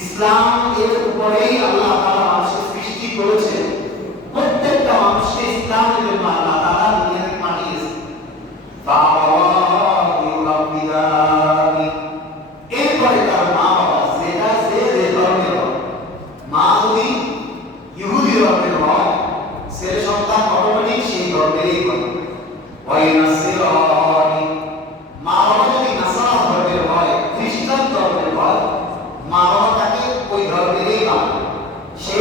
ইসলাম এর উপরেই আল্লাহ তাআলা মানুষকে সৃষ্টি করেছেন। প্রত্যেকটা মানুষকে ইসলামের জন্য আল্লাহ তাআলা দুনিয়াতে পাঠিয়েছেন। এরপরে তার মা বাবা যেটা যে ধর্মের হোক, মা যদি ইহুদি ধর্মের হয়, ছেলে সন্তান অটোমেটিক সেই ধর্মেরই হবে। মা বাবা যদি নাসারা ধর্মের হয়, খ্রিস্টান ধর্মের হয়, মা বাবা তাকে ওই ধর্মেরই মানে, সে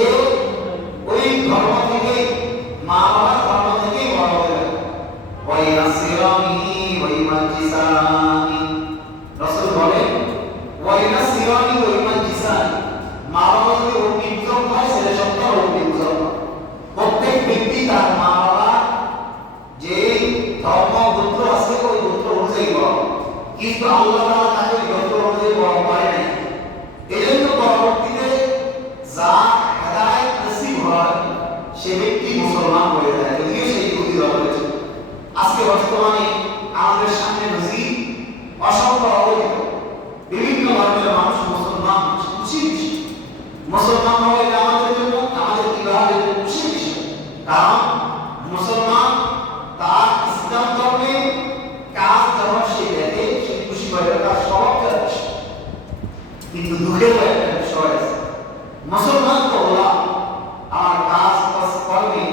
ওই ধর্ম থেকে মা বাবার ধর্ম থেকেই বড় হয়ে রাসূল বলেন মা বাবা যদি অগ্নিপূজক হয়, ছেলে সন্তান অগ্নিপূজক হয়। প্রত্যেক ব্যক্তি তার মা বাবা যে ধর্ম গোত্র আছে ওই গোত্র অনুযায়ী বড়, কিন্তু আল্লাহ তাআলা তাকে ওই গোত্র অনুযায়ী বড় করে নাই। এজন্য পরবর্তীতে যার হেদায়েত নসিব হয় সে ব্যক্তি মুসলমান হয়ে যায়, যদিও সে ইহুদি ধর্মের ছিল। আজকে বর্তমানে আমাদের সামনে নজির অসংখ্য অবৈধ বিভিন্ন ধর্মের মানুষ মুসলমান খুশি বিষয়। মুসলমান হওয়া এটা আমাদের জন্য, আমাদের কিভাবে খুশি বিষয়, কারণ মুসলমান তার ইসলাম ধর্মে কাজ যখন সে দেখে সে খুশি হয়, তার স্বভাবটা। কিন্তু দুঃখের একটা বিষয় আছে, মুসলমান তো হলাম, আমার কাজ কর্মে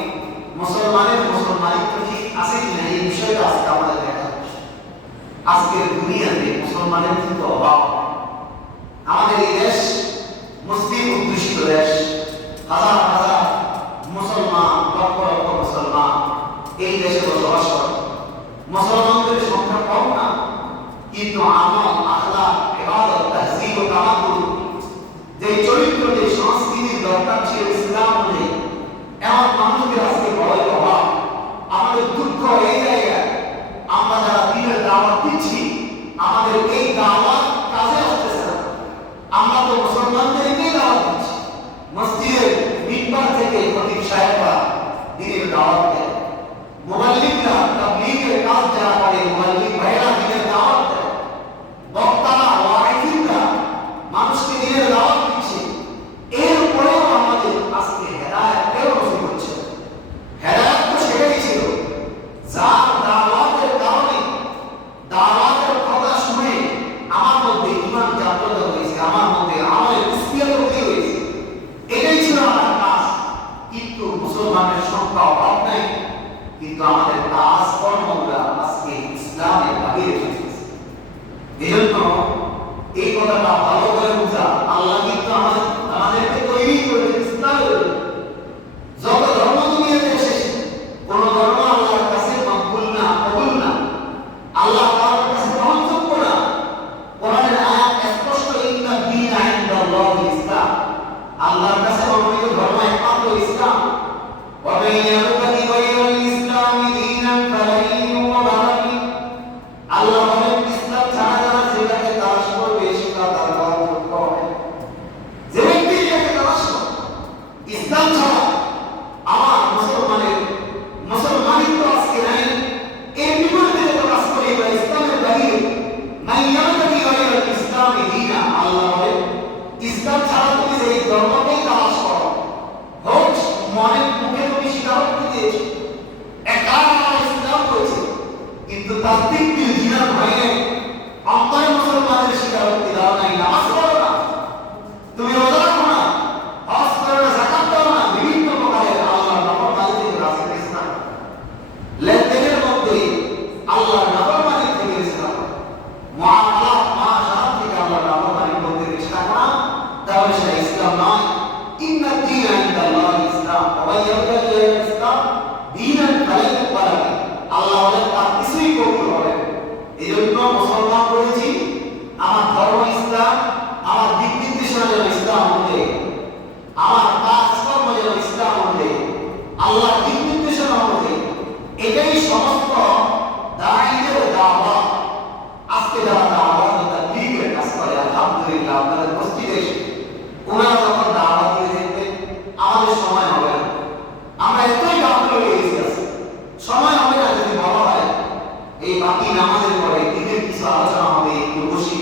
মুসলমানের মুসলমানিত্ব ঠিক আছে কিনা এই বিষয়টা আজকে আমাদের দেখা হচ্ছে। আজকের দুনিয়াতে মুসলমানের কিন্তু অভাব। আমাদের এই দেশ মুসলিম অধ্যুষিত দেশ, হাজার হাজার মুসলমান, লক্ষ লক্ষ মুসলমান এই দেশে বসবাস করে। মুসলমানদের সংখ্যা কম না, কিন্তু আমল, আখলাক, ইবাদত, তাহজিব ও তামাদ্দুন, যে চরিত্র, যে সংস্কৃতির দরকার ছিল ইসলাম অনুযায়ী, এমন মানুষদের আজকে বড়ই অভাব। আমাদের দুঃখ এই জায়গায়, আমরা যারা দ্বীনের দাওয়াত দিচ্ছি, আমাদের এই দাওয়াত কাজে আসতেছে না। আমরা তো মুসলমানদেরকেই দাওয়াত দিচ্ছি, মসজিদের মিম্বার থেকে খতিব সাহেবরা দ্বীনের দাওয়াত দেয়, মুবাল্লিগরা তাবলীগের কাজ যারা করে, মুবাল্লিগ ভাইরা দ্বীনের দাওয়াত দেয়, বক্তারা, ওয়াইজিনরা মানুষকে দ্বীনের দাওয়াত দিচ্ছে। এরপরেও আমাদের আজকে হেদায়েত কেউ নসিব হচ্ছে। হেদায়েত তো সেটাই ছিল, যার দাওয়াতের কারণে, দাওয়াতের কথা শুনে আমার মধ্যে ঈমান জাগ্রত হয়েছে, আমার মধ্যে আমলের ইসতিয়াক তৈরি হয়েছে, এটাই ছিল আমার কাজ। কিন্তু মুসলমানের সংখ্যা অভাব নাই, কিন্তু আমাদের কাজ কর্মগুলা আজকে ইসলামের বাইরে চলে গেছে। এজন্য এই কথাটা ভালো করে বোঝা, আল্লাহ কিন্তু আমাদেরকে তৈরি করেছেন ইসলামের জন্য। যত ধর্ম দুনিয়াতে এসেছে, কোন ধর্ম আল্লাহর কাছে মকবুল না, কবুল না, আল্লাহ তাআলার কাছে গ্রহণযোগ্য না। কোরআনের আয়াত স্পষ্ট, ইন্না দীনা ইনদাল্লাহিল ইসলাম, আল্লাহর কাছে মনোনীত ধর্ম একমাত্র ইসলাম। ওয়া মান ইয়াবতাগি গায়রাল ইসলামি দীনান ফালান ইউকবালা মিন, আল্লাহ বলেন ইসলাম ছাড়া যারা যেটাকে তালাশ করবে সেটা তার গ্রহণযোগ্য হবে। যে ব্যক্তি এটাকে তালাশ করে, ইসলাম ছাড়া আমার মুসলমানিত্ব আজকে নাই, এর বিপরীতে যত কাজ করে বা ইসলামের বাহিরে, মান ইয়াবতাগি গায়রাল ইসলামি দীনা, আল্লাহ বলেন ইসলাম ছাড়া তুমি যে ধর্মকেই তালাশ করো, হোক মনে মুখে তুমি স্বীকারোক্তি দিয়েছো একা ইসলাম করেছে, কিন্তু তাসদিক দিল জিনার ভয়ে অন্তরে মুসলমানের স্বীকারোক্তি দাও নাই, নামাজ পড়ো না, তুমি রোজা রাখো না, হজ করো না, যাকাত দাও না, বিভিন্ন প্রকারের আল্লাহর নাফরমানি থেকে রাসূল ইসলাম, লেনদেনের মধ্যে আল্লাহর নাফরমানি থেকে ইসলাম, মুআমালাত মাশাআল্লাহ থেকে আল্লাহর নাফরমানি করতে চেষ্টা করা, তাহলে সেটা ইসলাম নয়। ইন্না দীনা ইনদাল্লাহিল ইসলাম ওয়া মান ইয়াবতাগি গায়রাল ইসলাম দীনান ফালান ইউকবালা মিন, আল্লাহ বলেন তার কিছুই কবুল হবে না। এজন্য মুসলমান বলেছি, আমার ধর্ম ইসলাম, আমার দিক নির্দেশনা যেন ইসলাম অনুযায়ী, আমার কাজ কর্ম যেন ইসলাম অনুযায়ী, আল্লাহর দিক নির্দেশনা অনুযায়ী, এটাই সমস্ত দাঈদের দাওয়াত। আজকে যারা দাওয়াত ও তাবলীগের কাজ করে, আলহামদুলিল্লাহ আপনাদের মসজিদে এসে ওনারা যখন দাওয়াত দিয়ে দেখবেন আমাদের সময় হবে না, আমরা এতই গাফিল হয়ে গেছি, সময় হবে না। যদি বলা হয় এই বাকি নামাজের পরে দিনের কিছু আলোচনা হবে, একটু বসি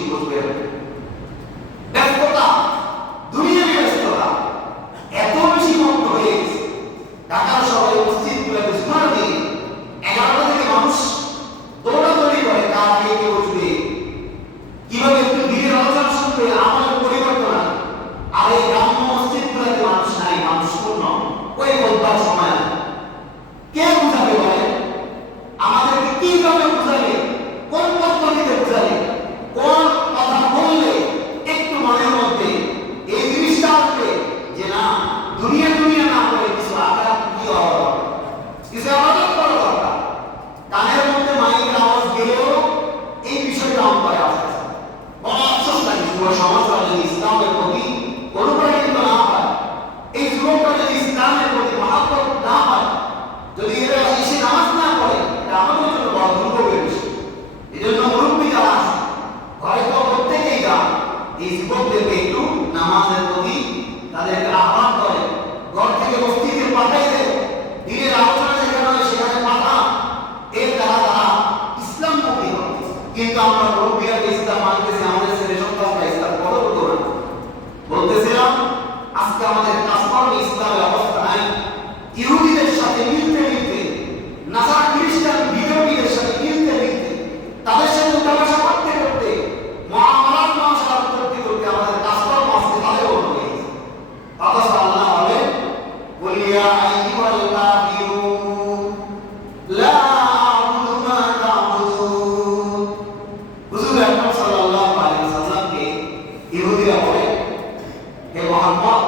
ইয়া আইয়ুহাল কাফিরুন লা আ'বুদু মা তা'বুদুন। হুজুর আকরাম সাল্লাল্লাহু আলাইহি ওয়াসাল্লামকে ইহুদিরা বলে, হে মুহাম্মদ,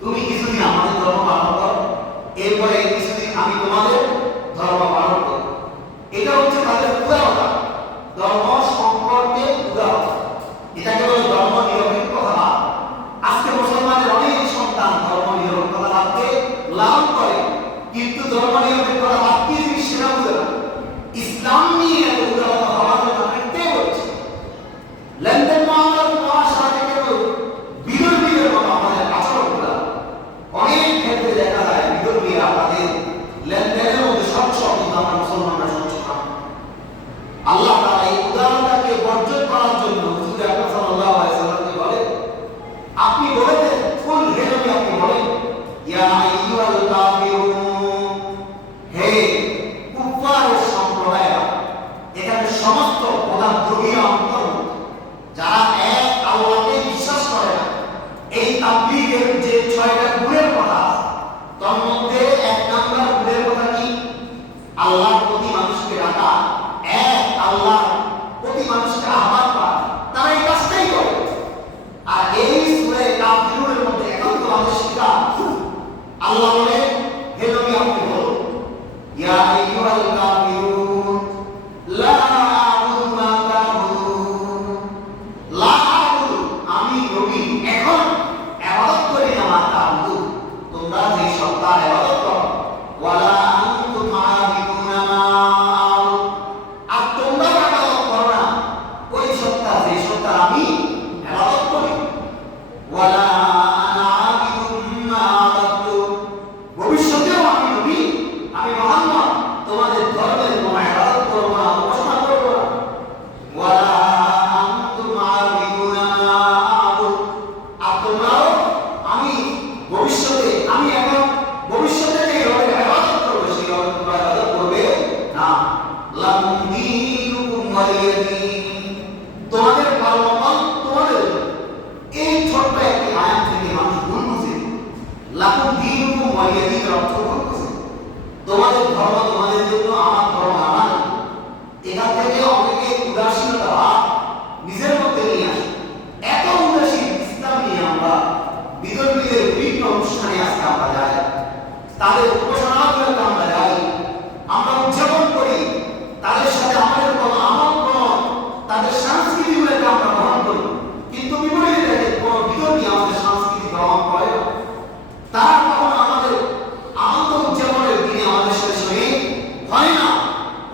তুমি কিছুদিন আমাদের ধর্ম পালন করো, এরপরে কিছুদিন আমি তোমাদের ধর্ম পালন করব। এটা হচ্ছে তাদের উদাহরণ, ধর্ম সম্পর্কে উদাহরণ। এটাকে বলে ধর্ম নিরপেক্ষতা। আজকে মুসলমানের অনেক সন্তান ধর্ম নিরপেক্ষতা ভাবকে লালন করে, কিন্তু ধর্ম নিরপেক্ষতা ভাব কি জিনিস সেটা বুঝে না। ইসলাম নিয়ে এত উদাহরণ হওয়ার জন্য আপনি কে বলছেন? লেনদেন মামলার নেওয়ার সাথে কেউ বিধর্মীদের মতো আমাদের আচরণ করা। অনেক ক্ষেত্রে দেখা যায় বিধর্মীরা তাদের লেনদেনের মধ্যে স্বচ্ছ, কিন্তু আমরা মুসলমানরা স্বচ্ছ না। আল্লাহ তাআলা এই উদাহরণটাকে বর্জন করার জন্য হুজুর আকরাম সাল্লাল্লাহু আলাইহি ওয়াসাল্লামকে বলে, আপনি বলে দেন, ফুল হেলমি আপনি বলেন, ইয়া আইয়ুহাল কাফিরুন, হে কুফার সম্প্রদায়। এখানে সমস্ত পদার্থবিহীন অন্তর্ভুক্ত, যারা এক আল্লাহকে বিশ্বাস করে না। এই তাবলীগের যে 6টা গুণের কথা, তার মধ্যে 1 নাম্বার গুণের কথা কি? আল্লাহর প্রতি মানুষকে ডাকা, এক আল্লাহর প্রতি মানুষকে আহ্বান করা। তারা এই কাজটাই করে। আর এই সূরা কাফিরুনের মধ্যে একান্তভাবে স্বীকার, আল্লাহ বলে, হে নবী আপনি বলুন, ইয়া আইয়ুহাল কাফিরুন লা আ'বুদু মা তা'বুদুন। লা আ'বুদু, আমি নবী এখন ইবাদত করি না, মা তা'বুদুন, তোমরা যে সত্তার ইবাদত করো, ওয়ালা আনতুম আ'বিদুনা মা আ'বুদু, আর তোমরা ইবাদত করো না ওই সত্তার যে সত্তার আমি ইবাদত করি। ওয়ালা আনা আ'বিদুম মা আ'বাদতু, ভবিষ্যতেও আমি নবী, আমি মুহাম্মদ তোমাদের ধর্মের কোনো ইবাদত করব না, উপাসনা করব না। ওয়ালা আনতুম আ'বিদুনা মা আ'বুদু, আর তোমরাও আমি ভবিষ্যতে, আমি এখন ভবিষ্যতে যে রবের ইবাদত করব সেই রবের তোমরা ইবাদত করবে না। লাকুম দীনুকুম ওয়ালিয়া দীন, তোমাদের কর্মফল তোমাদের। এই ছোট্ট একটি আয়াত থেকে মানুষ ভুল বুঝে, লাকুম দীনুকুম ওয়ালিয়া দীন অর্থ ভুল বুঝে। তোমাদের ধর্ম তোমাদের জন্য, আমার ধর্ম আমার। এখান থেকে অনেকে উদাসীনতা ভাব নিজের মধ্যে নিয়ে আসে। এত উদাসীন ইসলাম নিয়ে আমরা বিধর্মীদের বিভিন্ন অনুষ্ঠানে আজকে আমরা যাই, তাদের উপাসনাগুলোতে আমরা যাই, আমরা উদযাপন করি, তাদের সাথে আমাদের কোনো আমল, কোনো তাদের সংস্কৃতিগুলোকে আমরা গ্রহণ করি। কিন্তু বিপরীতে দেখে কোনো বিধর্মী আমাদের সংস্কৃতি গ্রহণ করে না। তারা কখনো আমাদের আনন্দ উদযাপনের দিনে আমাদের সাথে শরীর হয় না।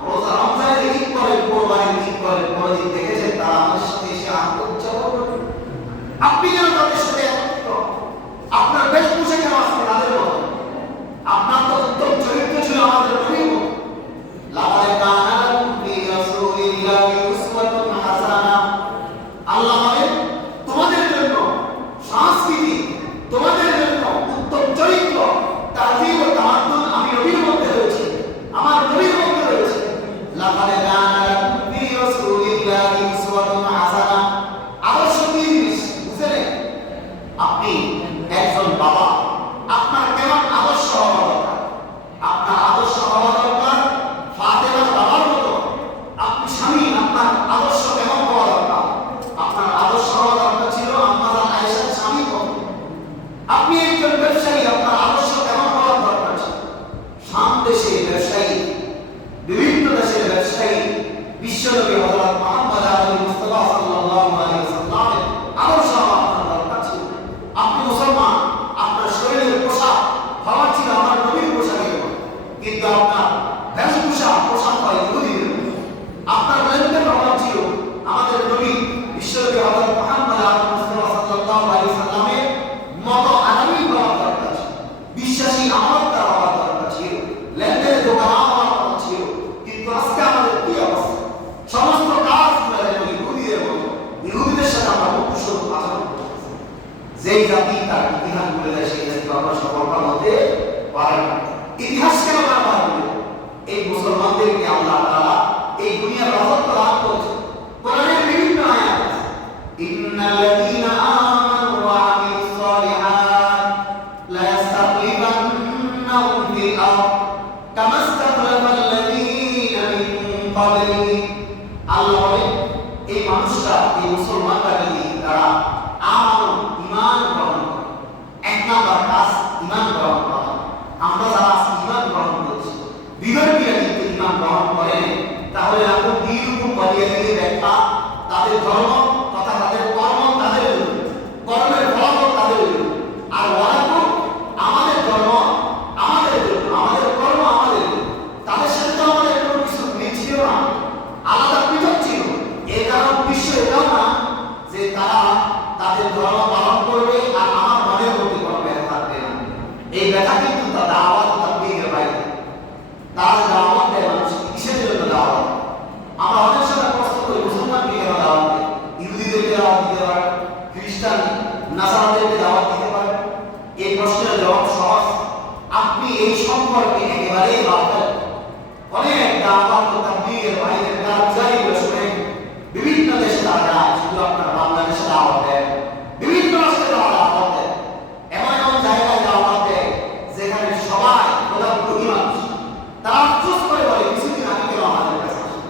রোজা রমজানের ঈদ করেন, কোরবানির ঈদ করেন, কোনদিন দেখেছেন তারা আমাদের সাথে এসে আনন্দ উদযাপন করে? আপনি যেন তাদের সাথে একত্রিত, আপনার বেশভূষা কেন আজকে তাদের মতো? আপনার তো উত্তম চরিত্র ছিল আমাদের নবীর মতো। লাকাদ কানা লাকুম ফি রাসূলিল্লাহি উসওয়াতুন হাসানাহ। আল্লাহ বলেন, তোমাদের জন্য সংস্কৃতি, তোমাদের জন্য উত্তম চরিত্র, তাহযীব ও তামাদ্দুন আমি নবীর মধ্যে রয়েছে, আমার নবীর মধ্যে রয়েছে। লাকাদ কানা লাকুম ফি রাসূলিল্লাহি উসওয়াতুন হাসানাহ। আদর্শ কি জিনিস বুঝলেন? আপনি একজন বাবা, আপনার কেমন আদর্শ হওয়া দরকার? আপনার আদর্শ হওয়া দরকার ফাতেমার বাবার মতো। আপনি স্বামী, আপনার আদর্শ কেমন হওয়া দরকার? আপনার আদর্শ হওয়া দরকার ছিল আম্মা আয়েশার স্বামী মতো। আপনি একজন ব্যবসায়ী, আপনার আদর্শ কেমন হওয়া দরকার ছিল? শাম দেশের ব্যবসায়ী, বিভিন্ন দেশের ব্যবসায়ী, বিশ্বনবী হযরত মুহাম্মদ আরবি মুস্তাফা সাল্লাল্লাহু আলাইহি ওয়াসাল্লামের আদর্শ হওয়া আপনার দরকার ছিল। আপনি মুসলমান, আপনার শরীরের পোশাক হওয়া ছিল আমার নবীর পোশাকের মতো, কিন্তু আপনার বেশভূষা পোশাক হয় ইহুদিদের মতো। আপনার লেনদেন হওয়া ছিল আমাদের নবী বিশ্বনবী হযরত মুহাম্মদ আরবি মুস্তাফা সাল্লাল্লাহু আলাইহি ওয়াসাল্লামের মতো আদমি হওয়া দরকার ছিল, বিশ্বাসী আমানতদার হওয়া দরকার ছিল, লেনদেনের দোকান হওয়া দরকার ছিল। কিন্তু আজকে আমাদের কি অবস্থা? সমস্ত কাজগুলো যেন ইহুদিদের মতো, ইহুদিদের সাথে আমরা মুখস্বরূপ আচরণ করতেছি। যেই জাতি তার ইতিহাস বলে দেয়, সেই জাতি আমরা সফলতা হতে পারে না। ইতিহাস কেন বারবার বলে? এই মুসলমানদেরকে আল্লাহ তাআলা এই দুনিয়ার রাজত্ব দান করেছে। কোরআনের বিভিন্ন আয়াত, ইন্নাল্লাযীনা আমানু ওয়া আমিলুস সালিহাত লা ইয়াস্তাখলিফান্না কামাস্তাগলামাল্লাযীনা মিন ক্বাবলি। আল্লাহ বলে এই মানুষটা, এই মুসলমানরা যদি তারা আমানু ঈমান গ্রহণ করে, এক নাম্বার কাজ ঈমান গ্রহণ করা। আমরা যারা ঈমান গ্রহণ করছি, বিগতরা কিন্তু ঈমান গ্রহণ করেন, তাহলে লাকুম দীনুকুম ওয়ালিয়া দীনের ব্যাখ্যা তাদের ধর্ম তথা তাদের কর্ম তাদের জন্য, কর্মের ফল তাদের জন্য। আর ওয়ালাকুম আমাদের ধর্ম আমাদের জন্য, আমাদের কর্ম আমাদের জন্য। তাদের সাথে তো আমাদের কোনো কিছু মিল ছিল না, আলাদা পৃথক ছিল। এর কারণ বিশ্ব এটাও না যে তারা তাদের ধর্ম পালন করবে আর আমার মনের মধ্যে কোনো ব্যথা থাকবে না। এই ব্যথা কিন্তু তার দাওয়াত তাবলীগের বাইরে। তারা দাওয়াত দেয় মানুষ কিসের জন্য দাওয়াত? আমরা অনেক সময় প্রশ্ন করি মুসলমানকে কেন দাওয়াত দেয়? ইহুদিদেরকে দাওয়াত দিতে পারে, খ্রিস্টান নাসারাদেরকে দাওয়াত দিতে পারে। এই প্রশ্নের জবাব সহজ। আপনি এই সম্পর্কে একেবারেই গাফেল। অনেক দাওয়াত তাবলীগের বাইরের কাজগুলো শুনেন, বিভিন্ন দেশে তারা যায়, শুধু আপনার বাংলাদেশে দাওয়াত দেয়, বিভিন্ন রাষ্ট্রে তারা দাওয়াত দেয়, এমন এমন জায়গায় দাওয়াত দেয় যেখানে সবাই প্রধানমন্ত্রী মানুষ। তারা আফসোস করে বলে কিছুদিন আগে কেন আমাদের কাছে আসে?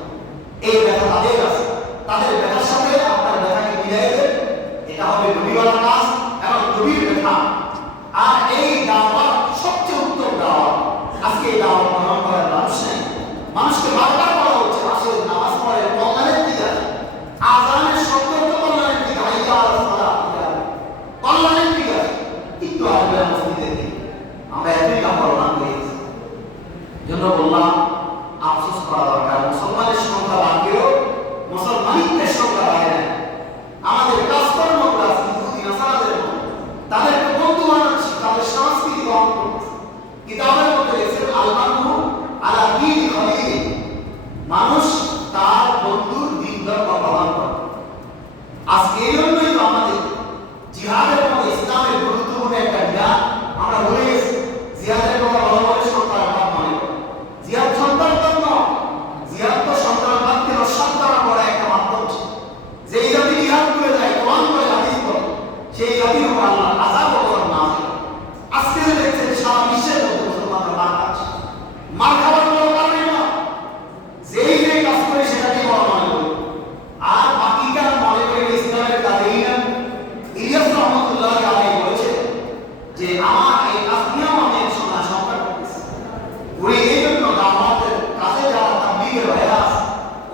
এই ব্যথা তাদের আছে, তাদের ব্যথার সাথে আপনার ব্যথাকে মিলাই দেন, এটা হবে নবীওয়ালার কাজ এবং নবীর ব্যথা। আর এই দাওয়াত সবচেয়ে উত্তম দাওয়াত। আজকে এই দাওয়াত গ্রহণ করার মানুষ নেই। মানুষকে বারবার বলা হচ্ছে আসে নামাজ পড়ে, কল্যাণের দিকে আসে, আযানের শব্দ তো কল্যাণের দিকে, হাইয়া আলাস সালাহ কল্যাণের দিকে আসে, কিন্তু আসবে মসজিদে কি? আমরা এতই কাপড় হয়েছি। জন্য বললাম আফসোস করা দরকার। মুসলমানের সংখ্যা বাড়লেও মুসলমানিত্বের সংখ্যা বাড়ে না। আমাদের কাজকর্মগুলো আছে ইহুদি নাসারাদের মতো, তাদেরকে বন্ধু বানাচ্ছি, তাদের সংস্কৃতি গ্রহণ করছি। কিতাবের মধ্যে লেখেন আল-মারউ আলা দীনি খলিলি, মানুষ তার বন্ধুর দিন ধর্ম গ্রহণ করে। আজকে এই জন্যই তো আমাদের জিহাদের মতো ইসলামের গুরুত্বপূর্ণ একটা বিধান আমরা ভুলে গেছি। জিহাদের কথা বলা বলে সন্তানবাদ মনে করে। জিহাদ সন্তানবাদ নয়, জিহাদ তো সন্তানবাদকে নস্যাৎ করার বড় একটা মাধ্যম ছিল। যেই জাতি জিহাদ করে যায়, কোরআন করে হাদিস বলে, সেই জাতির উপর আল্লাহ আযাব ও গজব নাযিল করে। আজকে যে দেখছেন সারা বিশ্বের মধ্যে মুসলমানরা মার খাচ্ছে, মার খাবার কোনো কারণে না, যেই যে কাজ করে সেটাকে বড় মনে করে। আর বাকিটা মনে করে ইসলামের কাজেই না। ইলিয়াস রহমতুল্লাহ আলাইহি বলেছে যে আমার এই কাজ নিয়েও আমি এক সময় সংকট করতেছি। উনি এই জন্য দাওয়াতের কাজে যারা তাবলীগের ভাইরা আছে,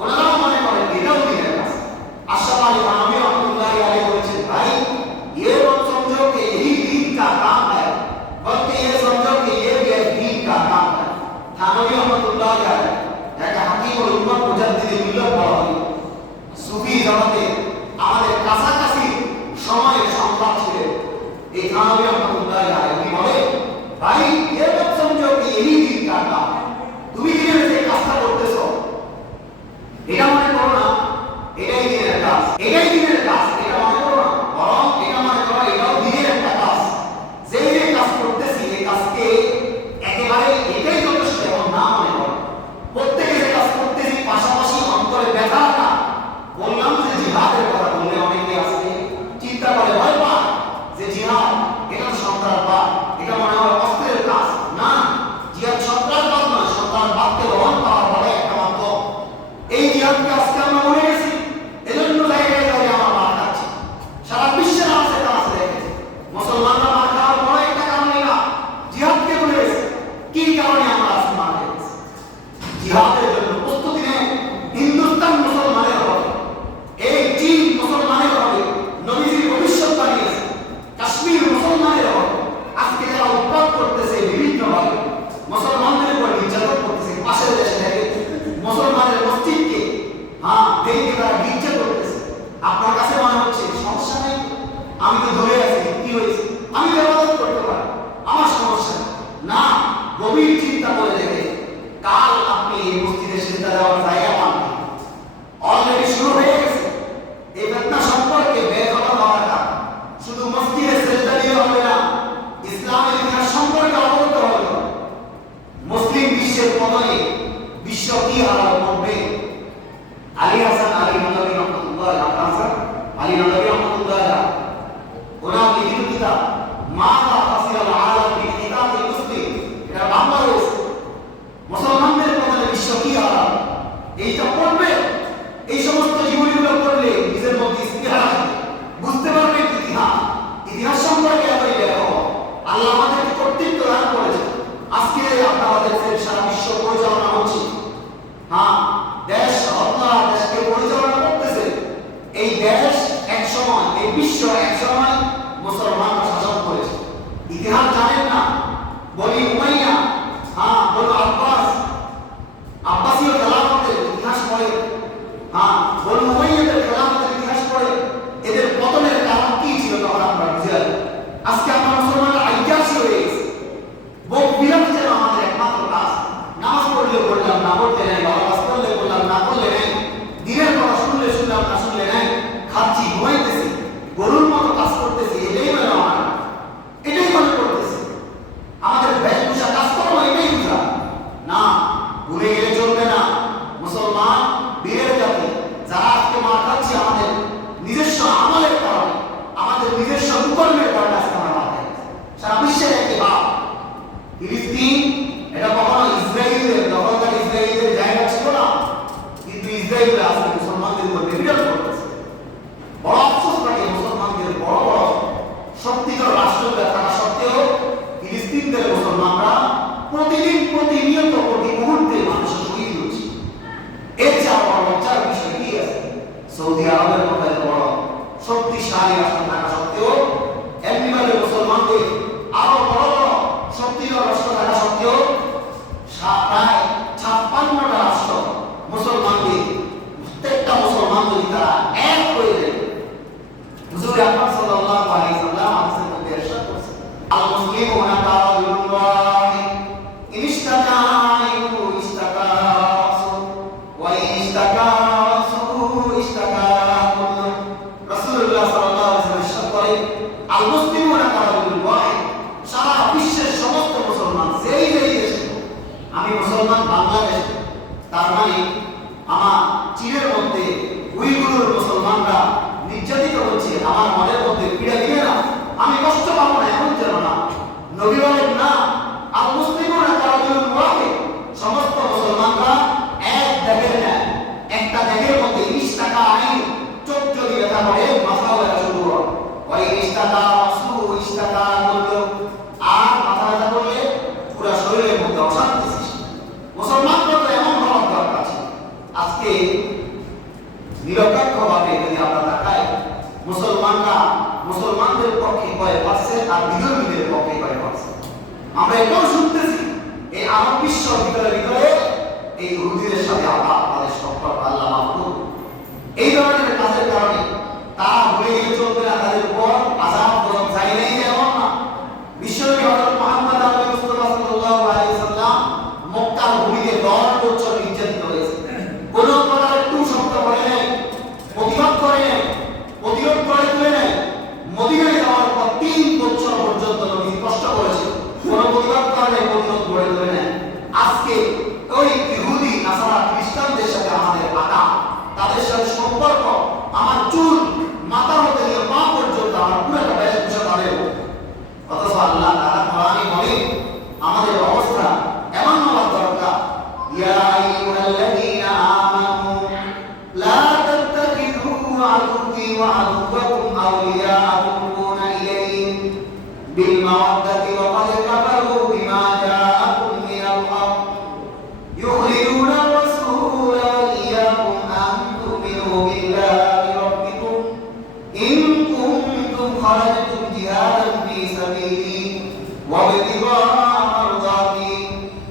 ওনারাও মনে করেন এটাও দিনের কাজ। আশরাফ আলী থানভী রহমতুল্লাহ আলাইহি বলেছেন, ভাই ये लोग समझो कि यही दीन का काम है, बल्कि ये समझो कि ये भी दीन का काम है। থানভী রহমতুল্লাহ আলাইহি একটা হাকিমুল উম্মাহ মুজাদ্দিদে মিল্লাত বলা হয়। সুফি জগতে আমাদের কাছাকাছি সময়ের সংবাদ ছিলেন এই থানভী রহমতুল্লাহ আলাইহি। বলে ভাই ये मत समझो कि यही दीन का काम है, তুমি দিনের যে কাজটা করতেছো এটা মনে করো না এটাই দিনের কাজ, এটাই দিনের কাজ, এটা মনে করো না, বরং এটা মনে করো এটাও দিনের একটা কাজ। যে যে কাজ করতেছি এই কাজকে একেবারে এটাই যথেষ্ট এমন না মনে করো। প্রত্যেকে যে কাজ করতেছি পাশাপাশি অন্তরে ব্যথা না। বললাম যে জিহাদের কথা বললে অনেকে আজকে চিন্তা করে ভয় পায় যে জিহাদ এটা সন্ত্রাসবাদ, এটা মনে হয় অস্ত্রের কাজ। না, জিহাদ সন্ত্রাসবাদ নয়, সন্ত্রাসবাদকে দমন করার বড় একটা মাধ্যম। এই জিহাদকে আজকে আমরা ভুলে গেছি, এজন্য জায়গায় জায়গায় আমরা মার খাচ্ছি। সারা বিশ্বের আছে কাজ রেখেছে, মুসলমানরা মার খাওয়ার বড় একটা কারণ এটা, জিহাদকে ভুলে গেছে। কি কারণে আমরা আজকে মার খেয়েছি? জিহাদের জন্য প্রস্তুতি নেই। হিন্দুস্তান মুসলমানের হবে, এই চীন মুসলমানের হবে, নবীজির ভবিষ্যৎবাণী আছে, কাশ্মীর মুসলমানের হবে। আজকে যারা উৎপাত করতেছে বিভিন্নভাবে মুসলমানদের উপর নির্যাতন করতেছে, পাশের দেশে থেকে মুসলমানের মসজিদকে ভেঙে তারা গির্জা করতেছে। আপনার কাছে মনে হচ্ছে সমস্যা নেই, আমি তো ধরে আছি, কি হয়েছে, আমি ইবাদত করতে পারি, আমার সমস্যা না। গভীর চিন্তা করে দেখে কাল আপনি এই মসজিদে সিজদা দেওয়ার জায়গা পাবেন। অলরেডি শুরু হয়ে গেছে এই ঘটনা সম্পর্কে বেখবর হওয়াটা। শুধু মসজিদে সিজদা দিয়ে হবে না, ইসলামের ইতিহাস সম্পর্কে অবগত হতে হবে। মুসলিম বিশ্বের পতনে বিশ্ব কি হাল করবে? আলী হাসান আলী নদভী রহমতুল্লাহ আলী নদভী রহমতুল্লাহ ওনার লিখিত কিতাব মাযা ফাসিলাল আলাম বিকিতাবিল মুসলিম, এটা বাংলা রয়েছে। এটা কখনো ইসরায়েলের দখলদার ইসরায়েলের জায়গা ছিল না, কিন্তু ইসরায়েল আজকে মুসলমানদের উপর নির্যাতন করতেছে। বড় আফসোস লাগে মুসলমানদের বড় বড় শক্তিধর রাষ্ট্রগুলো থাকা সত্ত্বেও ফিলিস্তিনদের মুসলমানরা প্রতিদিন প্রতিনিয়ত প্রতি মুহূর্তে মানুষের শহীদ হচ্ছে। এর চেয়ে বড় লজ্জার বিষয় কি আছে? সৌদি আরবের মতো এত বড় শক্তিশালী রাষ্ট্র থাকা সত্ত্বেও এমনিভাবে মুসলমানদের আরো বড় বড় শক্তিধর রাষ্ট্র থাকা সত্ত্বেও প্রায় 56টা রাষ্ট্র মুসলমানদের প্রত্যেকটা মুসলমান যদি তারা এক হয়ে যায়, হুজুর আকরাম সাল্লাল্লাহু আলাইহি ওয়াসাল্লাম হাদিসের মধ্যে ইরশাদ করেছেন, আল মুসলিমুনা কারাজুল্লাহি ইনইশতাকাউ ইশতাকাসু ওয়া ইশতাকাসু ইশতাকাউ। রাসূলুল্লাহ সাল্লাল্লাহু আলাইহি ওয়াসাল্লাম ইরশাদ করেন, আল মুসলিমুনা কারাজুল্লাহি, সারা বিশ্বের সমস্ত মুসলমান যেই যেই দেশে, আমি মুসলমান বাংলাদেশ, তার মানে আমার চীনের মধ্যে উইগুর মুসলমানরা নির্যাতিত হচ্ছে, আমার মনের মধ্যে পীড়া দিবে না, আমি কষ্ট পাবো না, এমন যেন না। নবী বলেন না, আল মুসলিমুনা কারাজুলুন ওয়াহিদ, সমস্ত মুসলমানরা এক দাগের ন্যায়, একটা দাগের মধ্যে 20 টাকা আইন, চোখ যদি ব্যথা করে মাথা ব্যথা শুরু হয়, ওই 20 টাকা আসু 20 টাকা বললো, আর মাথা ব্যথা করলে পুরো শরীরের মধ্যে অশান্তি সৃষ্টি। মুসলমানরা তো এমন হওয়ার দরকার আছে। আজকে নিরপেক্ষভাবে যদি আমরা তাকাই, মুসলমানরা মুসলমানদের পক্ষে কয় পার্সেন্ট আর বিধর্মীদের পক্ষে কয় পার্সেন্ট? আমরা এটাও শুনতেছি এই আরব বিশ্ব ভিতরে ভিতরে এই ইহুদিদের সাথে আবার তাদের সম্পর্ক আল্লাহ মাফ করুন। এই ধরনের কাজের কারণে তারা ভুলে গেলে চলবে না, তাদের উপর আযাব গজব চাই নেই, এমন না। বিশ্বনবী হযরত মুহাম্মদ আরবি মুস্তাফা সাল্লাল্লাহু আলাইহি ওয়াসাল্লাম মক্কার ভূমিতে 10 বছর নির্যাতিত হয়েছে। কোন প্রকার একটু শব্দ করে নেই, প্রতিবাদ করে নেই, প্রতিরোধ করে তুলে নেই। মদিনায় যাওয়ার পর 3 বছর পর্যন্ত নবী কষ্ট করেছে, কোন প্রতিবাদ করে নেই, প্রতিরোধ করে তুলে নেই। আজকে ওই ইহুদি নাসারা খ্রিস্টানদের সাথে আমাদের আটা, তাদের সাথে সম্পর্ক, আমার চুল মাথা হতে নিয়ে পা পর্যন্ত আমার পুরোটা বেশভূষা তাদের। অথচ আল্লাহ তাআলা কোরআনে বলেন আমাদের অবস্থা এমন হওয়ার দরকার, ইয়া আইয়ুহাল্লাযীনা আমানু লা তাত্তাখিযু আদুওয়ি ওয়া আদুওয়াকুম আওলিয়া তুলকুনা ইলাইহিম বিল মাওয়াদ্দাতি ওয়া ক্বাদ কাফারু বিমা জাআকুম মিনাল হক ইউখরিজুনা আর-রাসূলা ওয়া ইয়্যাকুম আন তু'মিনু বিল্লাহি রাব্বিকুম ইন কুনতুম খারাজতুম জিহাদান ফি সাবিলি ওয়া ইবতিগা'a মারদাতি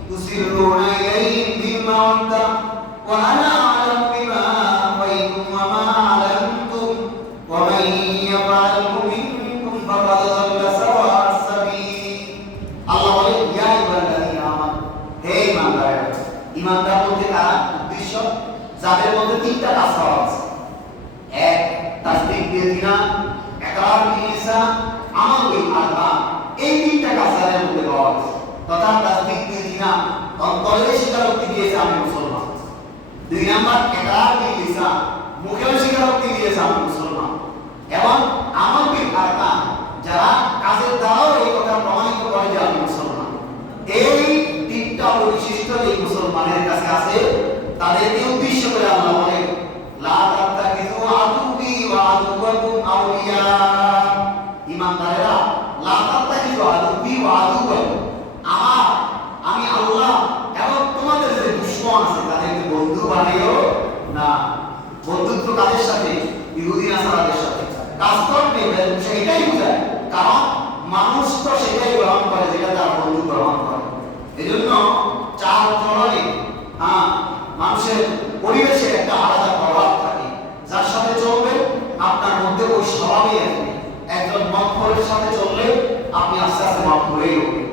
তুসিরুনা ইলাইহিম বিল মাওয়াদ্দা ওয়া আনা আ'লামু বিমা আখফায়তুম ওয়া মা আ'লানতুম ওয়া মান ইয়াফআলহু মিনকুম ফাকাদ দাল্লা সাওয়া'আস সাবিল। আল্লাহ বলেন, ইয়া আইয়ুহাল্লাযীনা আমানু, হে ঈমানদারেরা। ঈমানদার বলতে কারা? উদ্দেশ্য যাদের মধ্যে 3টা কাজ করা আছে। এক, তাসদীক বিল জিনা, ইকরার বিল লিসান, আমাল বিল আরকান। এই 3টা কাজ যাদের মধ্যে পাওয়া আছে, তথা তাসদীক বিল জিনা, অন্তরে স্বীকারোক্তি দিয়েছে আমি মুসলমান। 2 নাম্বার, ইকরার বিল লিসান, মুখে স্বীকারোক্তি দিয়েছে আমি মুসলমান। এবং আমাল বিল আরকান, যারা কাজের দ্বারাও এই কথা প্রমাণিত করে যে আমি মুসলমান। এই 3টা বৈশিষ্ট্য এই মুসলমানের কাছে আছে, তাদেরকে উদ্দেশ্য করে আল্লাহ বলেন, লা তাত্তাখিযু আদুওয়ি ওয়া আদুওয়াকুম আউলিয়া। ঈমানদারেরা, লা তাত্তাখিযু আদুওয়ি ওয়া আদুওয়াকুম, আমি আল্লাহ এবং তোমাদের যে দুশমন আছে তাদেরকে বন্ধু বানাইও না। বন্ধুত্ব কাদের সাথে? ইহুদি নাসারাদের সাথে। কাজ করবে সেটাই বোঝায়, কারণ মানুষ তো সেটাই গ্রহণ করে যেটা তার বন্ধু গ্রহণ করে। এজন্য 4 ধরনে মানুষের পরিবেশে একটা আলাদা প্রভাব থাকে। যার সাথে চলবে আপনার মধ্যে ওই স্বভাবই আসবে। একজন মক্ফরের সাথে চললে আপনি আস্তে আস্তে মক্ফরেই হবেন।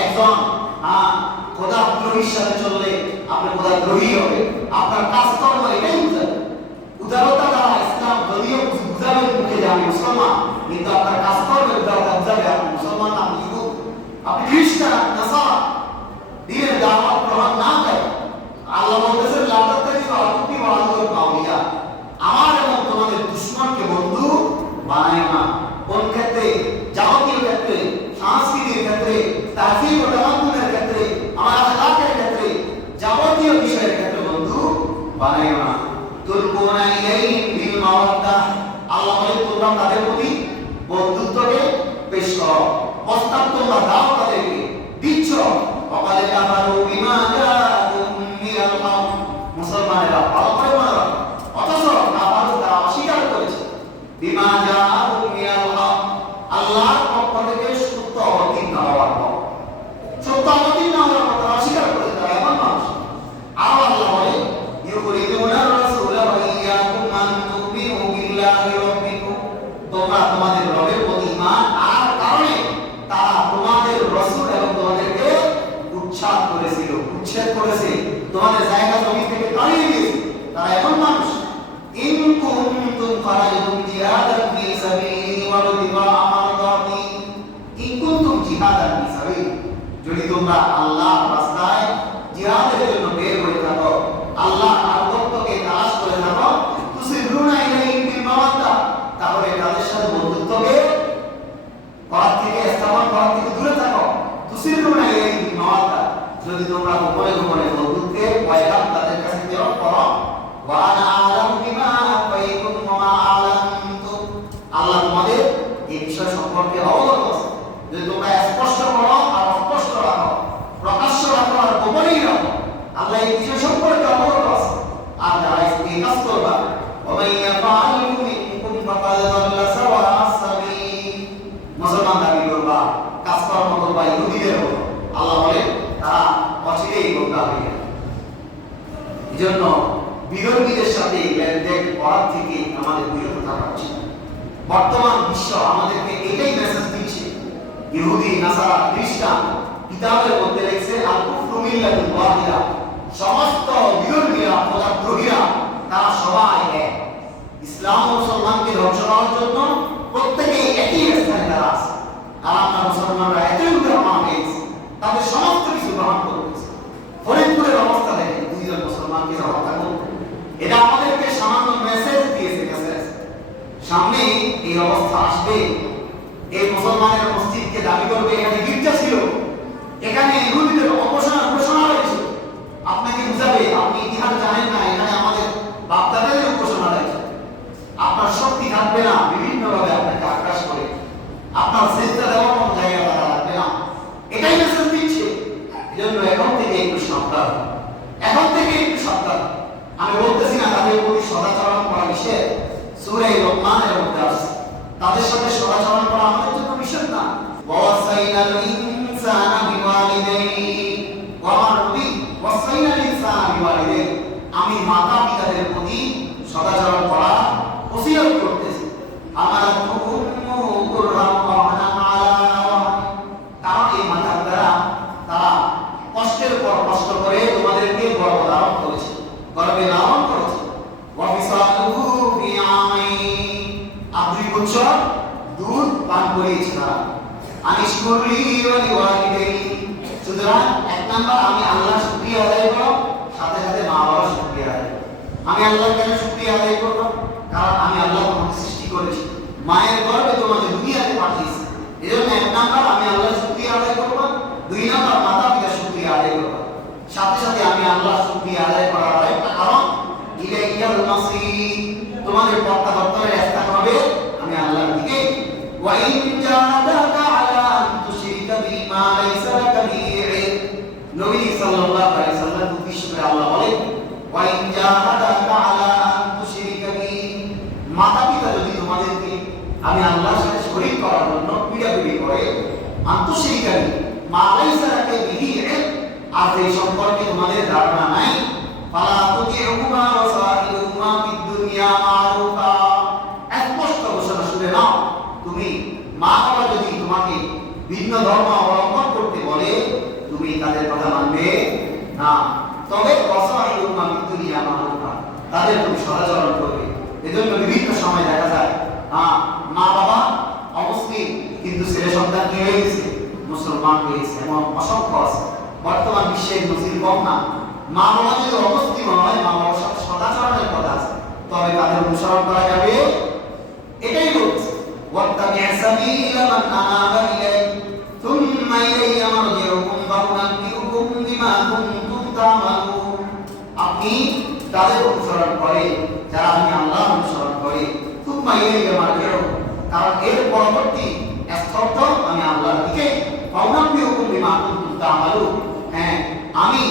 একজন খোদাদ্রোহীর সাথে চললে আপনি খোদাদ্রোহী হবে। আপনার কাজকর্ম এটাই বোঝাবে। উদারতা দ্বারা ইসলাম যদিও বুঝাবে মুখে যে আমি মুসলমান, কিন্তু আপনার কাজকর্মের উদারতা বুঝাবে আপনি মুসলমান, আপনি ইহুদি, আপনি খ্রিস্টান, নাসারা। দিনের দাওয়াত গ্রহণ না করে আল্লাহ বলতেছেন, লা তাত্তাখিযু আদুওয়ি ওয়া আদুওয়াকুম আউলিয়া, আমার এবং তোমাদের দুশমনকে বন্ধু বানায় না। কোন ক্ষেত্রে? যাবতীয় ক্ষেত্রে, সংস্কৃতির ক্ষেত্রে, তাহযীব ও তামাদ্দুনের ক্ষেত্রে তোমরা তাদের প্রতি বন্ধুত্বকে পেশ করো, প্রস্তাব তোমরা দাও তাদেরকে, দিচ্ছ। অকালে কাফারু বিমা জাআকুম মিনাল হক, মুসলমানেরা ভালো করে মনে রাখো, অথচ কাফারু তারা অস্বীকার করেছে বিমা জাআকুম মিনাল হক, আল্লাহর পক্ষ থেকে সত্য অবতীর্ণ হওয়ার পর, সত্য অবতীর্ণ হওয়ার পর তারা অস্বীকার করেছে। তারা এমন মানুষ। আর আল্লাহ বলে ইউরিদুনা রাসূলা ওয়া ইয়্যাকুম আন তু'মিনু বিল্লাহি রাব্বিকুম, তোমরা তোমাদের রবের প্রতি ঈমান আর কারণে তারা তোমাদের রাসূল এবং তোমাদেরকে উচ্ছেদ করেছিল, উচ্ছেদ করেছে, তোমাদের জায়গা জমি থেকে তাড়িয়ে দিয়েছে। তারা এমন মানুষ। ইন কুনতুম খারাজতুম জিহাদান ফি সাবিলি ওয়া ইবতিগা মারদাতি, ইন কুনতুম জিহাদান ফি সাবিলি, যদি তোমরা আল্লাহর রাস্তায় জিহাদের জন্য বের হয়ে থাকো, আল্লাহর আনুগত্যকে তালাশ করে থাকো, তুসিরুনা ইলাইহিম বিল মাওয়াদ্দা, তাহলে তাদের সাথে বন্ধুত্বকে করার থেকে, স্থাপন করার থেকে দূরে থাকো। তুসিরুনা ইলাইহিম বিল মাওয়াদ্দা, যদি তোমরা গোপনে গোপনে বন্ধুত্বের পয়গাম তাদের কাছে প্রেরণ করো। ওয়া আনা আ'লামু বিমা আখফাইতুম ওয়া মা আ'লানতুম, আল্লাহ তোমাদের এই বিষয় সম্পর্কে অবগত আছে। যদি তোমরা স্পষ্ট করো আর অস্পষ্ট রাখো, প্রকাশ্য রাখো আর গোপনেই রাখো, আল্লাহ এই বিষয় সম্পর্কে অবগত আছে। আর যারা এই কাজ করবা, ওয়া মান ইয়াফআলু মিনকুম ফাকাদ দাল্লা সাওয়া'আস সাবিল, মুসলমান দাবি করবা, কাজকর্ম করবা ইহুদিদের মতো, আল্লাহ বলে তারা অচিরেই গোমরা হয়ে যাবে। এজন্য বিধর্মীদের সাথে লেনদেন করার থেকে আমাদের বিরত থাকা উচিত। বর্তমান বিশ্ব আমাদেরকে এটাই মেসেজ দিচ্ছে। ইহুদি, নাসারা, খ্রিস্টান কিতাবের মধ্যে লিখছে আল কুফরু মিল্লাতুন ওয়াহিদা, সমস্ত বিধর্মীরা, খোদাদ্রোহীরা তারা সবাই এক। ইসলাম ও মুসলমানকে ধ্বংস করার জন্য প্রত্যেকেই একই স্থানে তারা আছে। আর আমরা মুসলমানরা এতই উদাহরণ পেয়েছি, তাদের সমস্ত কিছু গ্রহণ করেছে। ফরিদপুরের অবস্থা দেখে দুইজন মুসলমানকে হত্যা করতে, এটা আমাদেরকে সামান্য মেসেজ দিয়েছে। মেসেজ সামনে এই অবস্থা আসবে। এই মুসলমানের মসজিদকে দাবি করবে এখানে গির্জা ছিল, এখানে ইহুদিদের উপাসনা রয়েছে। আপনাকে বুঝাবে আপনি ইতিহাস জানেন না, এখানে আমাদের বাপদাদাদের উপাসনা রয়েছে। আপনার শক্তি থাকবে না, বিভিন্ন ভাবে আপনাকে আক্রাস করে আপনার চেষ্টা দেওয়ার মতো জায়গা তারা রাখবে না। এটাই মেসেজ দিচ্ছে। এজন্য এখন থেকে একটু সাবধান, এখন থেকে একটু সাবধান। আমি বলতেছি না তাদের প্রতি সদাচরণ করা নিষেধ, সূরা লোকমানের মধ্যে আছে। তাদের সাথে সদাচরণ করা আমাদের জন্য নিষেধ না। ওয়াসাইনাল ইনসানা বিওয়ালিদাইহি, ওয়া মারবি ওয়াসাইনাল ইনসানা বিওয়ালিদাইহি, আমি মাতা পিতাদের প্রতি সদাচরণ করা ওসিয়ত করতেছি। আমারা উম্মু কুররাম ওয়াহনা আলা, কারণ এই মাতা পিতারা তারা কষ্টের পর কষ্ট করে তোমাদেরকে গর্ভধারণ করেছে, গর্ভে লালন করেছে। ওয়া ফিসালুহু ফি আমাইন, আর 2 বছর দুধ পান করিয়েছে তারা। আনিশকুরলি ওয়া লিওয়ালিদাইহি, সুতরাং 1 নাম্বার আমি আল্লাহর শুকরিয়া আদায় করো, সাথে সাথে মা বাবার শুকরিয়া আদায় করো। আমি আল্লাহর কেন শুকরিয়া আদায় করব? কারণ আমি আল্লাহ তোমাকে সৃষ্টি করেছি, মায়ের গর্ভে তোমাকে দুনিয়াতে পাঠিয়েছি। এজন্য 1 নাম্বার আমি আল্লাহর শুকরিয়া আদায় করব, 2 নাম্বার মাতা পিতার শুকরিয়া আদায় করব। সাথে সাথে আমি আল্লাহর শুকরিয়া আদায় করার আরেকটা কারণ ইলাইয়াল মাসির, তোমাদের প্রত্যাবর্তনের স্থান হবে আমি আল্লাহর দিকে। ওয়া ইন জাহাদাকা আলা আন তুশরিকা বিমা লাইসা লাকা বিহি ইলম, নবী সাল্লাল্লাহু আলাইহি সাল্লাম উদ্দেশ্য করে আল্লাহ বলেন ওয়া ইন জাহাদাকা আলা আন তুশরিকা বি, মাতা পিতা যদি তোমাদেরকে আমি আল্লাহর সাথে শরীক করার জন্য পিড়াপিড়ি করে, আন তুশরিকা বি মা লাইসা লাকা বিহি ইলম, আর এই সম্পর্কে তোমাদের ধারণা নাই, ফালা তুতিউহুমা ওয়া সাহিবুহুমা ফিদ দুনিয়া মারুফা, স্পষ্ট ঘোষণা শুনে নাও, তুমি মা বাবা যদি তোমাকে ভিন্ন ধর্ম অবলম্বন করতে বলে তুমি তাদের কথা মানবে না। তবে ওয়া সাহিবুহুমা ফিদ দুনিয়া মারুফা, তাদের তুমি সদাচরণ করবে। এজন্য বিভিন্ন সময় দেখা যায় মা বাবা অমুসলিম কিন্তু ছেলে সন্তান কি হয়ে গেছে, মুসলমান হয়ে গেছে, এমন অসংখ্য আছে। বর্তমান বিশ্বে নজির কম না। মা বাবা যদি অমুসলিম হয়, মা বাবার সাথে সদাচরণের কথা আছে, তবে তাদের অনুসরণ করা যাবে। এটাই বলছে ওয়াত্তাবি' সাবিলা মান আনাবা ইলাইহি থুম্মা ইলাইয়া মারজিউকুম ফাউনাব্বিউকুম বিমা কুনতুম তা'মালুন, আপনি তাদের অনুসরণ করে যারা আমি আল্লাহর অনুসরণ করে, থুম্মা ইলাইয়া মারজিউকুম, কারণ এর পরবর্তী স্তর তো আমি আল্লাহর দিকে ফাউনাব্বিউকুম বিমা কুনতুম তা'মালুন। হ্যাঁ, আমি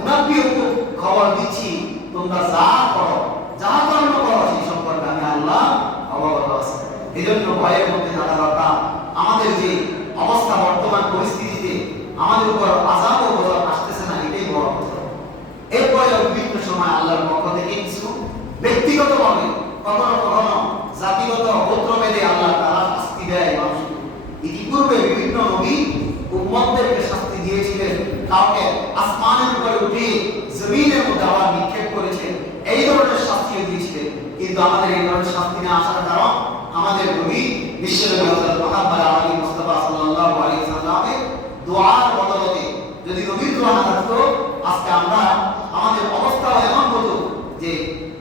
উনাব্বিউকুম খবর দিচ্ছি তোমরা যা করো, যা কর্ম করো সেই সম্পর্কে আমি আল্লাহ অবগত আছি। এজন্য ভয়ের মধ্যে থাকা দরকার। আমাদের যে অবস্থা বর্তমান পরিস্থিতিতে আমাদের উপর আযাব ও গজব আসতেছে না, এটাই বড় কথা। এরপরে বিভিন্ন সময় আল্লাহর পক্ষ থেকে কিছু ব্যক্তিগতভাবে কখনো কখনো জাতিগত গোত্রভেদে আল্লাহ তাআলা শাস্তি দেয় মানুষকে। ইতিপূর্বে বিভিন্ন নবী উম্মতদেরকে শাস্তি দিয়েছিলেন, কাউকে আসমানের উপরে উঠিয়ে জমিনের মধ্যে আবার নিক্ষেপ করেছেন, এই ধরনের শাস্তিও দিয়েছিলেন। কিন্তু আমাদের এই ধরনের শাস্তি না আসার কারণ আমাদের নবী বিশ্বনবী হযরত মুহাম্মদ আলী মুস্তাফা সাল্লাল্লাহু আলাইহি সাল্লামের দোয়ার বদলতে, যদি নবীর দোয়া না থাকতো আজকে আমরা আমাদের অবস্থা এমন হতো যে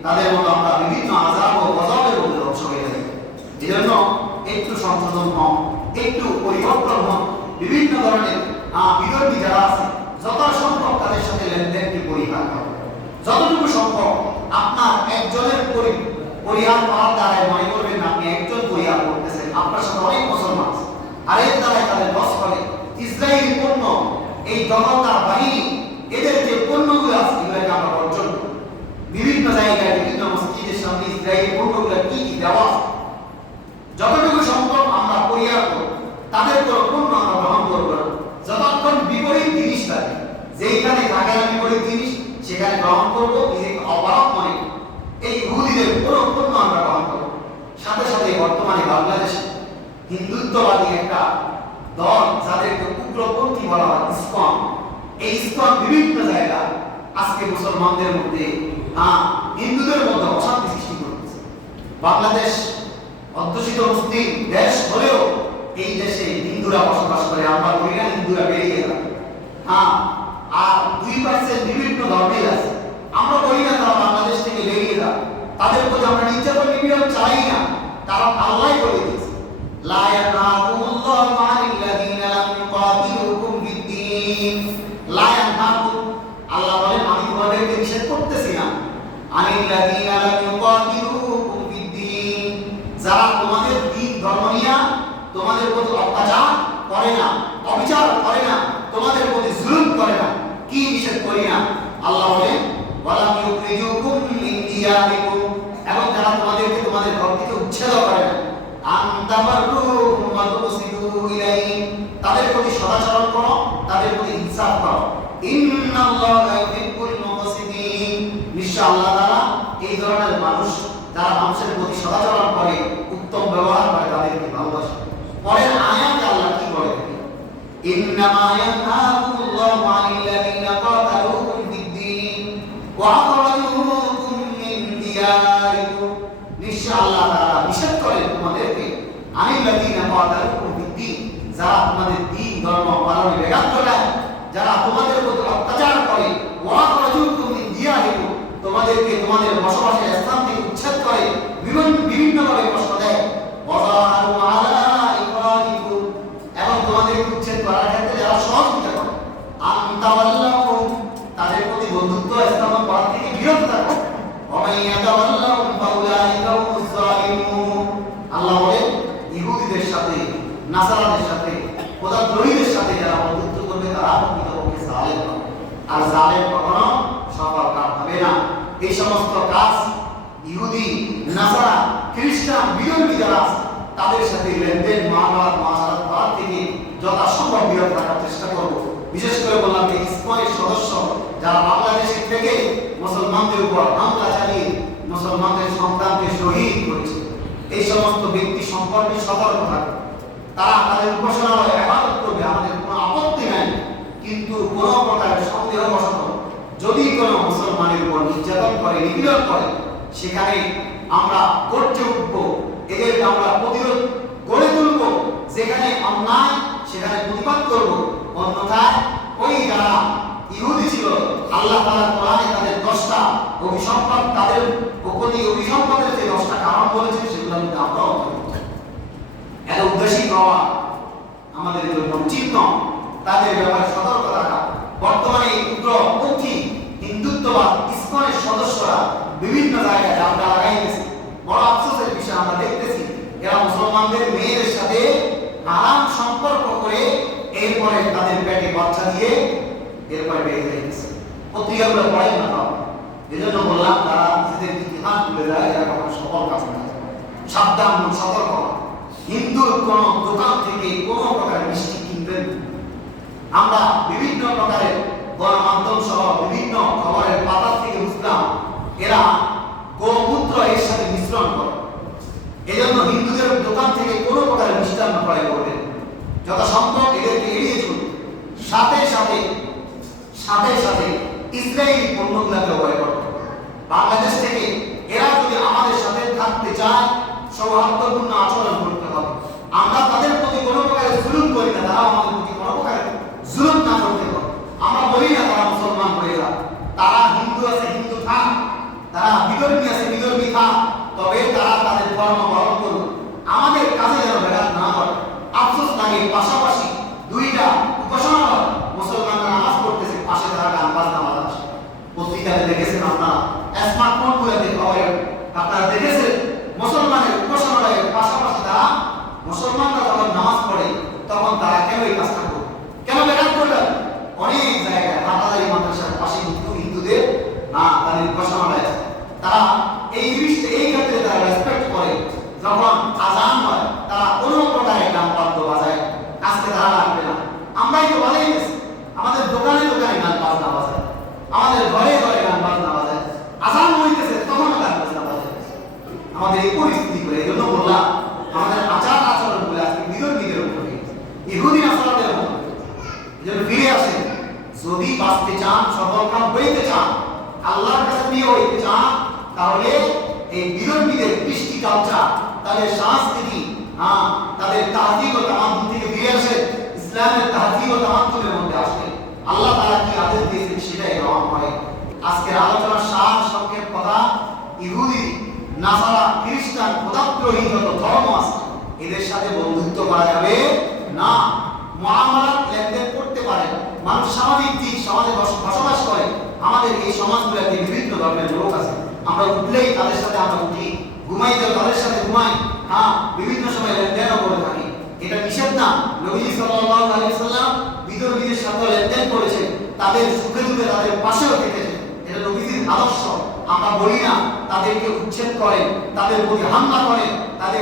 তাদের মতো আমরা বিভিন্ন আযাব ও গজবের মধ্যে ধ্বংস হয়ে যাই। এজন্য একটু সংশোধন হন, একটু পরিবর্তন হন। বিভিন্ন ধরনের বিরোধী যারা আছে যত সম্ভব তাদের সাথে লেনদেনকে পরিহার করুন। যতটুকু সম্ভব আপনার একজনের পরিহার করার দ্বারা মনে করবেন না আপনি একজন পরিহার করতেছেন, আপনার সাথে অনেক মুসলমান আছে, আর এর দ্বারাই তাদের লস হবে। ইসরায়েলি পণ্য, এই দখলদার বাহিনী, এদের যে পণ্যগুলো আছে এগুলোকে আমরা বর্জন করি। বিভিন্ন জায়গায় বিভিন্ন মসজিদের সামনে ইসরায়েলি পণ্যগুলো কি কি দেওয়া, যতটুকু সম্ভব আমরা পরিহার করব, তাদের কোনো পণ্য আমরা গ্রহণ করব না। যতক্ষণ বিপরীত জিনিস থাকে, যেইখানে থাকে না বিপরীত জিনিস সেখানে গ্রহণ করব, নিজেকে অবাক মনে করব। এই ইহুদিদের কোনো পণ্য আমরা গ্রহণ করব। সাথে সাথে বর্তমানে বাংলাদেশে হিন্দুত্ববাদী একটা দল, যাদেরকে উগ্রপন্থী বলা হয়, ইসকন, এই ইসকন বিভিন্ন জায়গায় আজকে মুসলমানদের মধ্যে হিন্দুদের মধ্যে অশান্তি সৃষ্টি করতেছে। বাংলাদেশ অধ্যুষিত মুসলিম দেশ হলেও এই দেশে হিন্দুরা বসবাস করে, আমরা বলি না হিন্দুরা বেরিয়ে যায়। আর 2% বিভিন্ন ধর্মের আছে, আমরা বলি না তারা বাংলাদেশ থেকে বেরিয়ে যায়। তাদের প্রতি আমরা নির্যাতন নিপীড়ন চাই না, কারণ আল্লাহ বলে দিয়েছে লা ইয়ানহাকুমুল্লাহু আনিল্লাযীনা লাম ইউকাতিলুকুম ফিদ-দীন। লা ইয়ানহাকুম, আল্লাহ বলেন আমি তোমাদেরকে নিষেধ করতেছি না, আনিল্লাযীনা লাম ইউকাতিলুকুম ফিদ-দীন, যারা তোমাদের দ্বীন ধর্ম নিয়ে তোমাদের প্রতি অত্যাচার করে না, অবিচার করে না, তোমাদের প্রতি জুলুম করে না। কি নিষেধ করি না? আল্লাহ বলেন ওয়ালাম ইউখরিজুকুম মিন দিয়ারিকুম, এবং যারা তোমাদেরকে তোমাদের ঘর থেকে উচ্ছেদ করে না, আনতাবাররুহুম ওয়া তুকসিতু ইলাইহিম, তাদের প্রতি সদাচরণ করো, তাদের প্রতি ইনসাফ করো। ইন্নাল্লাহা ইউহিব্বুল মুকসিতিন, নিশ্চয় আল্লাহ তাআলা এই ধরনের মানুষ যারা মানুষের প্রতি সদাচরণ করে, উত্তম ব্যবহার করে, তাদেরকে ভালোবাসে। পরের আয়াতে আল্লাহ কি বলে? ইন্নামা ইয়ানহাকুমুল্লাহু আনিল্লাযীনা কাতালুকুম ফিদ-দীন ওয়া আখরাজুকুম মিন দিয়ারিকুম, নিশ্চয় আল্লাহ তাআলা নিষেধ করেন তোমাদেরকে, আনিল্লাযীনা কাতালুকুম ফিদ-দীন, যারা তোমাদের দ্বীন ধর্ম পালনে ব্যাঘাত ঘটায়, যারা তোমাদের প্রতি অত্যাচার করে, ওয়া আখরাজুকুম মিন দিয়ারিকুম, তোমাদেরকে তোমাদের বসবাসের স্থান থেকে উচ্ছেদ করে, বিভিন্নভাবে কষ্ট দেয়, ওয়াযাহারু আলা ইখরাজিকুম, এবং তোমাদেরকে উচ্ছেদ করার ক্ষেত্রে যারা সহযোগিতা করে, আনতাওয়াল্লাহুম, তাদের প্রতি বন্ধুত্ব স্থাপন করা থেকে বিরত থাকো, ওয়া মান ইয়াতাওয়াল্লাহুম ফাউলাইকা হুমুজ জালিমুন। আল্লাহ বলেন ইহুদিদের সাথে, নাসারাদের সাথে, খোদাদ্রোহীদের সাথে যারা বন্ধুত্ব করবে তারা প্রকৃতপক্ষে জালেম হবে, আর জালেম কখনো সফল কাম হবে না। এই সমস্ত কাজ ইহুদি, নাসারা, খ্রিস্টান, বিধর্মী যারা আছে তাদের সাথে লেনদেন, মুআমালাত করার থেকে যথাসম্ভব বিরত থাকার চেষ্টা করব। বিশেষ করে বললাম যে ইসকনের সদস্য যারা বাংলাদেশের থেকে মুসলমানদের উপর হামলা চালিয়ে মুসলমানদের সন্তানকে শহীদ করেছে, এই সমস্ত ব্যক্তি সম্পর্কে সতর্ক থাকবে। তারা তাদের উপাসনালয়ে ইবাদত করবে, আমাদের কোনো আপত্তি নাই, কিন্তু কোনো প্রকারের সন্দেহবশত যদি কোনো মুসলমানের উপর নির্যাতন করে, নিপীড়ন করে, সেখানে আমরা গর্জে উঠব, এদেরকে আমরা প্রতিরোধ গড়ে তুলব, যেখানে অন্যায় সেখানে প্রতিবাদ করব। অন্যথায় ওই যারা ইহুদি ছিল, আল্লাহ তাআলা কোরআনে তাদের 10টা অভিসম্পাদ, তাদের প্রতি অভিসম্পাদের যে 10টা কারণ বলেছে সেগুলোর মধ্যে আমরাও এত উদ্দেশ্যিক হওয়া আমাদের জন্য উচিত নয়। তাদের ব্যাপারে সতর্ক থাকা। বর্তমানে এই উগ্রপন্থী হিন্দুত্ববাদ ইসকনের সদস্যরা বিভিন্ন জায়গায় দাঙ্গা লাগাইতেছে। বড় আফসোসের বিষয় আমরা দেখতেছি, এরা মুসলমানদের করে তাদের পেটে বাচ্চা দিয়ে এরপরে বেড়ে যাইতেছে। পত্রিকাগুলো পড়েন না তাও, এই জন্য বললাম তারা নিজেদের ইতিহাস ভুলে যায়, এরা কখনো সফল কাজ করে। সাবধান, সতর্ক। হিন্দুর কোন দোকান থেকে কোন প্রকার মিষ্টি কিনবেন। আমরা বিভিন্ন প্রকারের গণমাধ্যম সহ বিভিন্ন খবরের পাতা থেকে বুঝলাম এরা গোমূত্র এর সাথে মিশ্রণ করে। এজন্য হিন্দুদের দোকান থেকে কোনো প্রকারের মিষ্টান্ন ক্রয় করবেন, যথাসম্ভব এদেরকে এড়িয়ে চলুন। সাথে সাথে সাথে সাথে ইসরায়েলি পণ্যগুলোকে অবহেলা করতে হবে। বাংলাদেশ থেকে এরা যদি আমাদের সাথে থাকতে চায় সৌহার্দ্যপূর্ণ আচরণ করতে হবে। আমরা তাদের প্রতি কোনো প্রকারের জুলুম করি না, তারা আমাদের প্রতি কোনো প্রকারের জুলুম না করতে হবে। আমরা বলি না তারা মুসলমান হয়ে যাক, তারা হিন্দু আছে হিন্দু থাক, তারা বিধর্মী আছে বিধর্মী থাক, তবে তারা তাদের ধর্ম পালন করুন। আমাদের কাছে যেন ব্যাঘাত না করে। আফসোস লাগে পাশাপাশি দুইটা উপাসনালয় মুসলমানরা নামাজ পড়তেছে, পাশে তারা গান বাজনা বাজাচ্ছে। পত্রিকাতে দেখেছেন আপনারা, স্মার্টফোন গুলোতে খবরে আপনারা দেখেছেন মুসলমানের উপাসনালয়ের পাশাপাশি তারা মুসলমানরা যখন নামাজ পড়ে তখন তারা কেন এই কাজটা করবে, কেন ব্যাঘাত করলেন? অনেক জায়গায় হাটাদারি মাদ্রাসার পাশে হিন্দুদের না তাদের উপাসনালয় আছে, তারা এই জিনিসটা এই ক্ষেত্রে তারা রেসপেক্ট করে। যখন আজান হয় তারা কোনো প্রকারের গান বাদ্য বাজায়, আজকে তারা লাগবে না, আমরাই তো বাজাই গেছি। আমাদের দোকানে দোকানে গান বাজনা বাজায়, আমাদের ঘরে ঘরে গান বাজনা বাজায়, আজান হইতেছে তখন গান বাজনা বাজায়। আমাদের এই পরিস্থিতি করে, এই জন্য বললাম আমাদের আচার আচরণ গুলো আজকে বিধর্মীদের উপরে, ইহুদি নাসারাদের মতো। এই জন্য ফিরে আসেন, যদি বাঁচতে চান, সফলকাম হইতে চান, আল্লাহর কাছে প্রিয় হইতে চান, তাহলে এই বিধর্মীদের কৃষ্টি কালচার, তাদের সংস্কৃতি, তাদের তাহজিব ও তামাদ্দুন থেকে ফিরে আসে, ইসলামের তাহজিব ও তামাদ্দুনের মধ্যে আসে। আল্লাহ তাআলা কি আদেশ দিয়েছেন সেটাই গ্রহণ করে। আজকের আলোচনার সার সংক্ষেপ কথা, ইহুদি, নাসারা, খ্রিস্টান, খোদাদ্রোহী যত ধর্ম আছে এদের সাথে বন্ধুত্ব করা যাবে না। মুআমালাত লেনদেন করতে পারে, মানুষ সামাজিক দিক সমাজে বসবাস করে। আমাদের এই সমাজগুলোতে বিভিন্ন ধর্মের লোক আছে, আমরা উঠলেই তাদের সাথে আমরা উঠি, ঘুমাইতেও তাদের সাথে ঘুমাই, বিভিন্ন সময় লেনদেনও করে থাকি। এটা নিষেধ না। নবী সাল্লাল্লাহু আলাইহি ওয়াসাল্লাম বিধর্মীদের সাথে লেনদেন করেছেন, তাদের সুখে দুঃখে তাদের পাশেও থেকেছেন। এটা নবীজির আদর্শ। আমরা বলি না তাদেরকে উচ্ছেদ করে, তাদের প্রতি হামলা করে, তাদের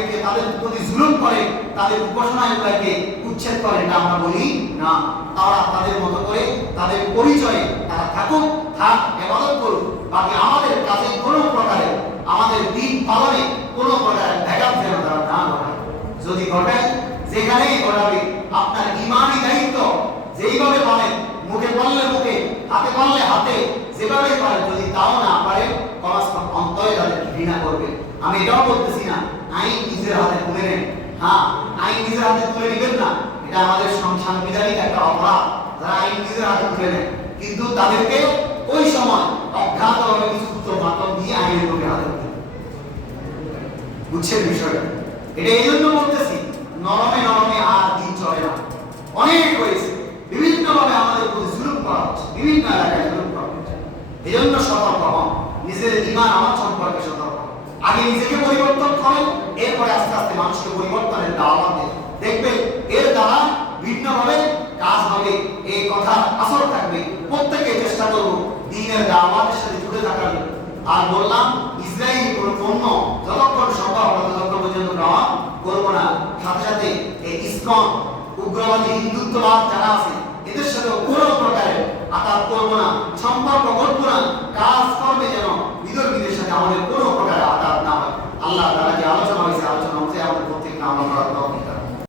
প্রতি জুলুম করে, তাদের উপাসনাগুলোকে উচ্ছেদ করে, এটা আমরা বলি না। তারা তাদের মতো করে তাদের পরিচয়ে তারা থাকুক, ইবাদত করুক। বাকি আমাদের কাছে কোনো প্রকারে আমাদের দিন পালনে কোনো প্রকারের ব্যাঘাত যেন তারা না ঘটায়। যদি ঘটায়, যেখানেই ঘটাবে, আপনার ঈমানি দায়িত্ব যেইভাবে পারেন, মুখে বললে মুখে, হাতে বললে হাতে, যেভাবে পারেন, যদি তাও না পারেন কমাস কম অন্তরে তাদের ঘৃণা করবে। আমি এটাও বলতেছি না আইন নিজের হাতে তুলে নেন, আইন নিজের হাতে তুলে নেবেন না, এটা আমাদের সাংবিধানিক একটা অপরাধ যারা আইন নিজের হাতে তুলে নেন। কিন্তু তাদেরকে ওই সময় অজ্ঞাতভাবে কিছু সূত্র মাধ্যম দিয়ে আইনের লোকের হাতে তুলে, বুঝছেন বিষয়টা? এটা এই জন্য বলতেছি, নরমে নরমে আর দিন চলে না, অনেক হয়েছে। বিভিন্নভাবে আমাদের প্রতি জুলুম করা হচ্ছে, বিভিন্ন এলাকায় জুলুম করা হচ্ছে। এই জন্য সতর্ক হন, নিজের ঈমান আমার সম্পর্কে সতর্ক। আগে নিজেকে পরিবর্তন করেন, এরপরে আস্তে আস্তে মানুষকে পরিবর্তনের দাওয়াত দেন। দেখবেন এর দ্বারা ভিন্নভাবে কাজ হবে, এই কথার আসর থাকবে। প্রত্যেকে চেষ্টা করব দ্বীনের দাওয়াতের সাথে জুড়ে থাকার। আর বললাম ইসরায়েলি কোনো পণ্য যতক্ষণ সম্ভব ততক্ষণ পর্যন্ত গ্রহণ করবো না। সাথে সাথে এই ইসকন, উগ্রবাদী, হিন্দুত্ববাদ যারা আছে এদের সাথে কোনো প্রকারের আঘাত করবো না, সম্পর্ক করবো না। কাজ করবে যেন বিধর্মীদের সাথে আমাদের কোনো প্রকারের আঘাত না হয়। আল্লাহ তাআলা যে আলোচনা হয়েছে, আলোচনা হচ্ছে আমাদের প্রত্যেককে আমল করার তৌফিক